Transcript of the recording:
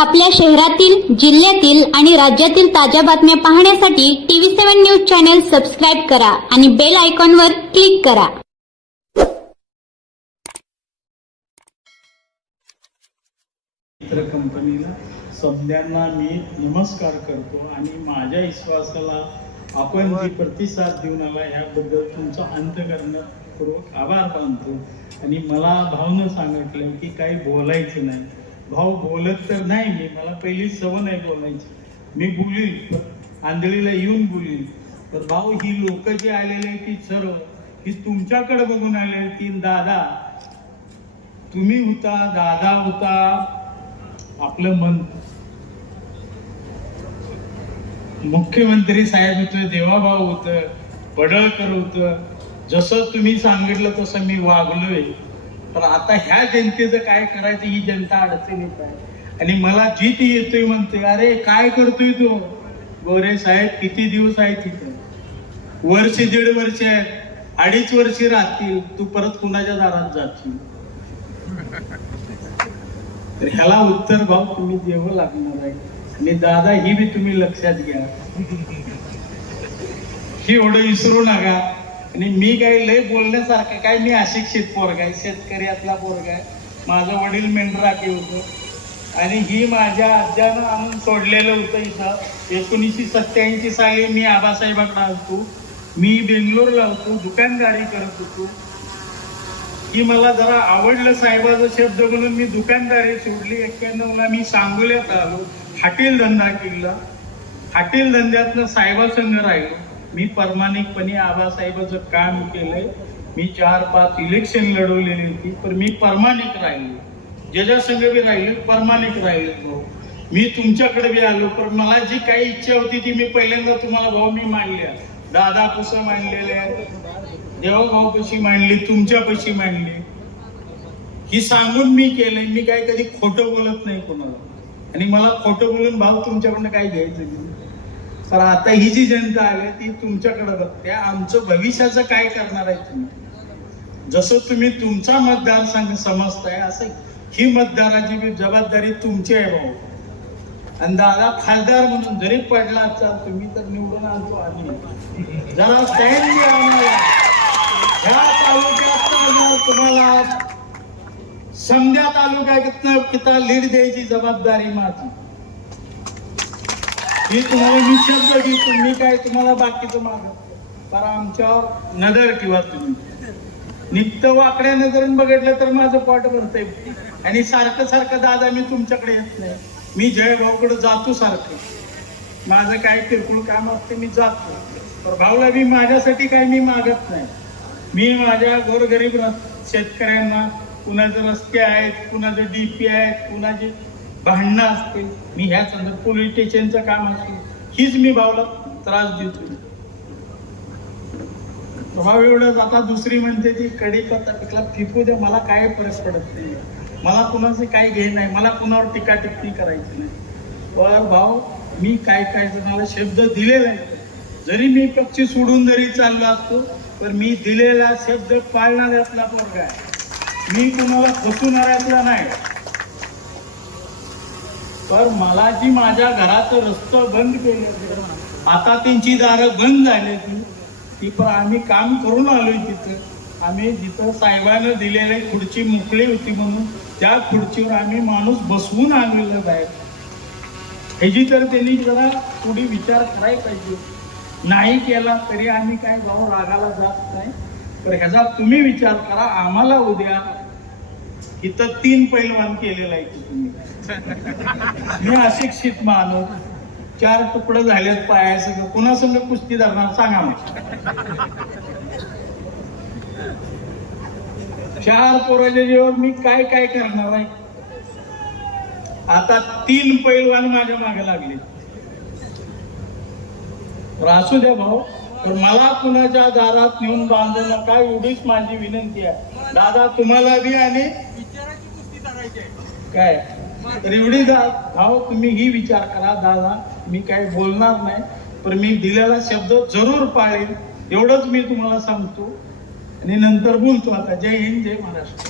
आपल्या शहरातील जिल्ह्यातील आणि राज्यातील ताज्या बातम्या पाहण्यासाठी TV seven news channel subscribe करा आणि बेल आयकॉनवर क्लिक करा. मित्र कंपनीला सगळ्यांना मी नमस्कार करतो आणि माझ्या विश्वासाला आपण जी प्रतिसाद देऊन आला याबद्दल तुमचा अंतकरणपूर्वक आभार मानतो. आणि मला भावनं सांगितलं की काही बोलायचं नाही. भाऊ बोलत तर नाही मी मला पहिली सवय नाही बोलायची. मी बोलील आंधळीला येऊन बोलील तर भाऊ ही लोक जी आलेली आहेत ती सर्व ही तुमच्याकडे बघून आले की दादा. तुम्ही होता दादा होता आपलं मन. मुख्यमंत्री साहेब होते देवाभाऊ होत पडळकर होत. जसं तुम्ही सांगितलं तसं मी वागलोय. पण आता ह्या जनतेचं काय करायचं ही जनता अडचणीत आहे. आणि मला जीत येतोय म्हणते अरे काय करतोय तू? गोरे साहेब किती दिवस आहे तिथे? वर्ष दीड वर्ष आहेत. अडीच वर्ष राहतील. तू परत कुणाच्या दारात जातील तर ह्याला उत्तर भाव तुम्ही देव लागणार आहे. आणि दादा ही बी तुम्ही लक्षात घ्या. हे एवढं विसरू नका. आणि मी काही लय बोलण्यासारखं काय मी अशिक्षित पोरगा आहे शेतकऱ्यातला पोरगा आहे. माझं वडील मेंढराके होतं. आणि ही माझ्या आज्यानं आणून सोडलेलं होतं इथं. एकोणीसशे सत्त्याऐंशी साली मी आबासाहेबाकडे होतो मी बेंगलोरला होतो दुकानदारी करत होतो. की मला जरा आवडलं साहेबाचा शब्द म्हणून मी दुकानदारी सोडली. एक्क्याण्णवला मी सांगोल्यात आलो हॉटेल धंदा केला. हॉटेल धंद्यातनं साहेबासंग राहिलो. मी प्रामाणिकपणे आबासाहेबाचं काम केलंय. मी चार पाच इलेक्शन लढवलेली होती पण मी प्रामाणिक राहिलो. ज्याच्यासंग बी राहिले प्रामाणिक राहिले. भाऊ मी तुमच्याकडे बी आलो पण मला जी काही इच्छा होती ती मी पहिल्यांदा तुम्हाला भाऊ मी मांडल्या. दादा कसं मांडलेले देवा भाऊ कशी मांडली तुमच्या कशी मांडली? ही सांगून मी केलंय. मी काय कधी खोटं बोलत नाही कोणाला. आणि मला खोटं बोलून भाऊ तुमच्याकडनं काय घ्यायचं तर आता ही जी जनता आली ती तुमच्याकडे बघते. आमचं भविष्याचं काय करणार आहे तुम्ही? जसं तुम्ही तुमचा मतदारसंघ समजताय असं ही मतदाराची बी जबाबदारी तुमची आहे भाऊ. आणि दादा खासदार म्हणून जरी पडला असाल तुम्ही तर निवडून आणतो आम्ही. जरा टाइम द्या आम्हाला. ह्या तालुक्यात तुम्हाला समजा तालुक्यात किता लीड द्यायची जबाबदारी माझी. हे तुम्हाला मी शब्द देतो. मी काय तुम्हाला बाकीचं मागत तर आमच्यावर नजर ठेवा तुम्ही. नित्य वाकड्या नजरेन बघितलं तर माझं पाठ भरतंय. आणि सारखं सारखं दादा मी तुमच्याकडे येत नाही. मी जयभाऊकडे जातो सारखं. माझं काय किरकोळ काम असते मी जातो. तर भाऊला मी माझ्यासाठी काय मी मागत नाही. मी माझ्या गोरगरीब शेतकऱ्यांना कुणाचे रस्ते आहेत कुणाचे डीपी आहेत कुणाचे भांडणं असतील मी ह्या संदर्भात पोलीस स्टेशनचं काम असेल हीच मी भाऊला त्रास देतो भाव एवढंच आता दुसरी म्हणते ती कडी पत्ता पिकला फिकू द्या मला काय फरक पडत नाही. मला कुणाचे काय घे नाही मला कुणावर टीका टिप्पणी करायची नाही. पण भाऊ मी काय काय मला शब्द दिलेला आहे जरी मी पक्षी सोडून जरी चाललो असतो पण मी दिलेला शब्द पाळणाऱ्यातला पोरगा आहे. मी कुणाला फसवणाऱ्यातला नाही. तर मला जी माझ्या घराचं रस्तं बंद केलं. आता त्यांची दारं बंद झाली ती ती पण आम्ही काम करून आलोय तिथं. आम्ही जिथं साहेबानं दिलेली खुर्ची मोकळी होती म्हणून त्या खुर्चीवर आम्ही माणूस बसवून आणलेलं आहे ह्याची तर त्यांनी जरा थोडी विचार करायला पाहिजे. नाही केला तरी आम्ही काय जाऊन रागाला जात नाही. तर ह्याचा तुम्ही विचार करा. आम्हाला उद्या इथं तीन पैलवान केलेला आहे तुम्ही. मी अशिक्षित माणूस चार तुकडं झालेत पायाचं पुन्हा संघ कुस्ती धरणार सांगा मग चार पोराच्या जीवावर मी काय काय करणार आहे? आता तीन पैलवान माझ्या मागे लागले. तर असू द्या भाऊ तर मला कुणाच्या दारात नेऊन बांधू नका एवढीच माझी विनंती आहे. दादा तुम्हाला बी आणि काय? तर एवढी दा भाऊ तुम्ही ही विचार करा दादा. मी काय बोलणार नाही पण मी दिलेला शब्द जरूर पाळेल एवढंच मी तुम्हाला सांगतो. आणि नंतर बोलतो आता. जय हिंद जय महाराष्ट्र.